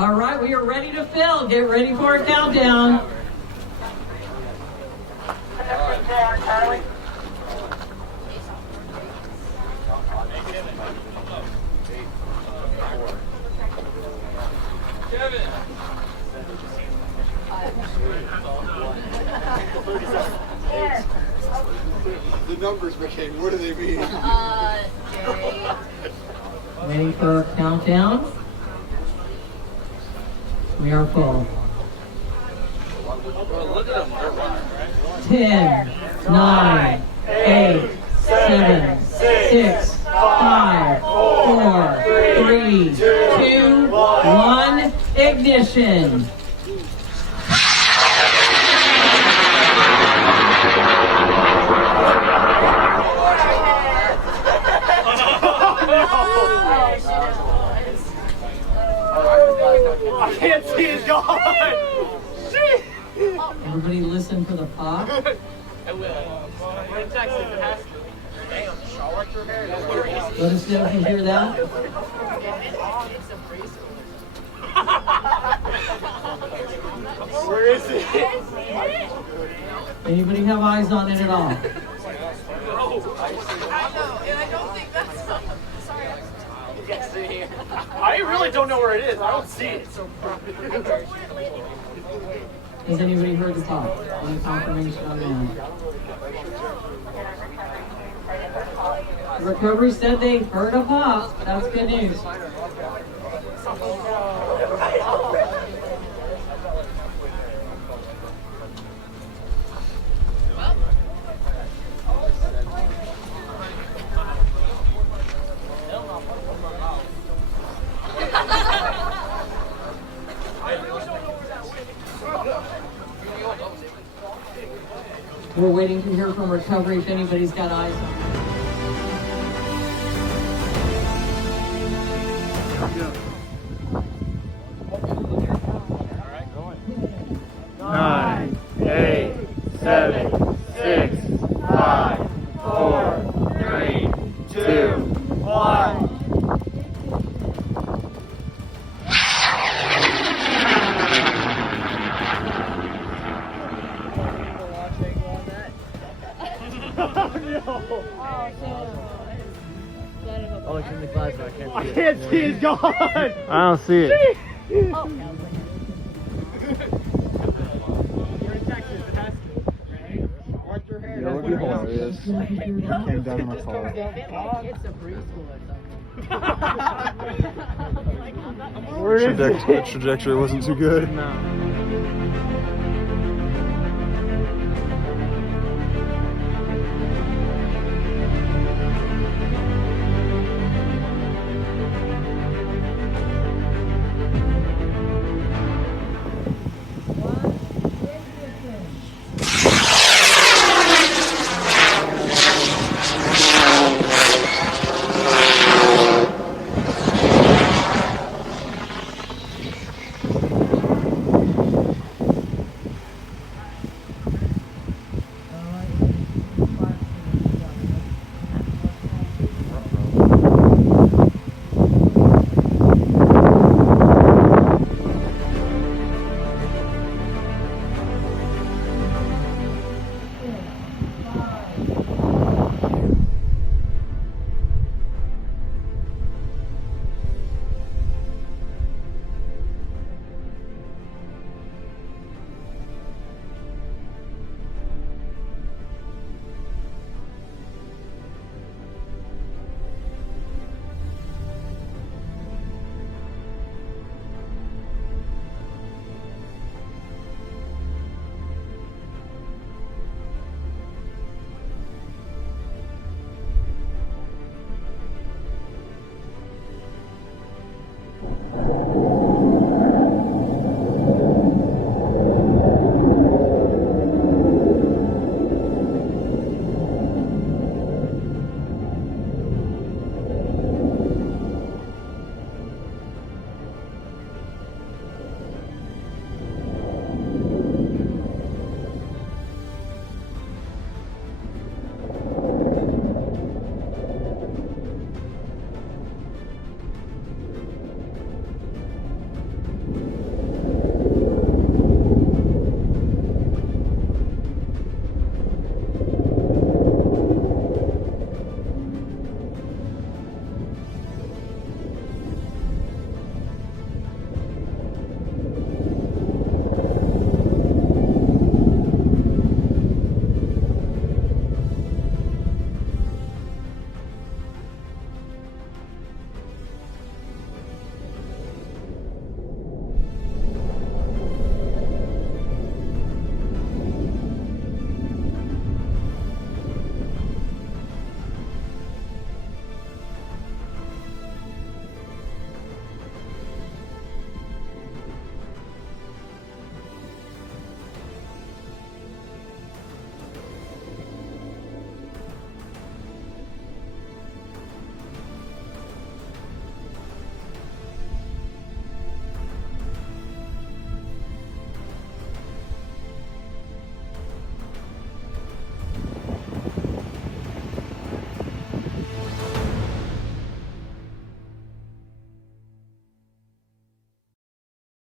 All right, we are ready to fill. Get ready for a countdown. The numbers became, what do they mean? Ready for a countdown. We are full. 10, 9, 8, 7, 6, 5, 4, 3, 2, 1, ignition. I can't see it gone! Everybody listen for the pop. I will. We're in Texas, it has to. Damn, Shaw worked your hair. Let us know if you hear that. Where is it? Anybody have eyes on it at all? I know, and I don't think that's... Sorry. Yes, here. I really don't know where it is. I don't see it. Has anybody heard the pop? Any confirmation on that? Recovery said they heard a pop. That's good news. We're waiting to hear from recovery if anybody's got eyes on it. Alright, going. 9, 8, 7, 6, 5, 4, 3, 2, 1. Oh, it's in the glass, but I can't see it. I can't see it gone! I don't see it. You're in Texas, it has to. Right? Work your hair. That would be hilarious. Came down in my car. It's a preschool or something. The trajectory wasn't too good. No.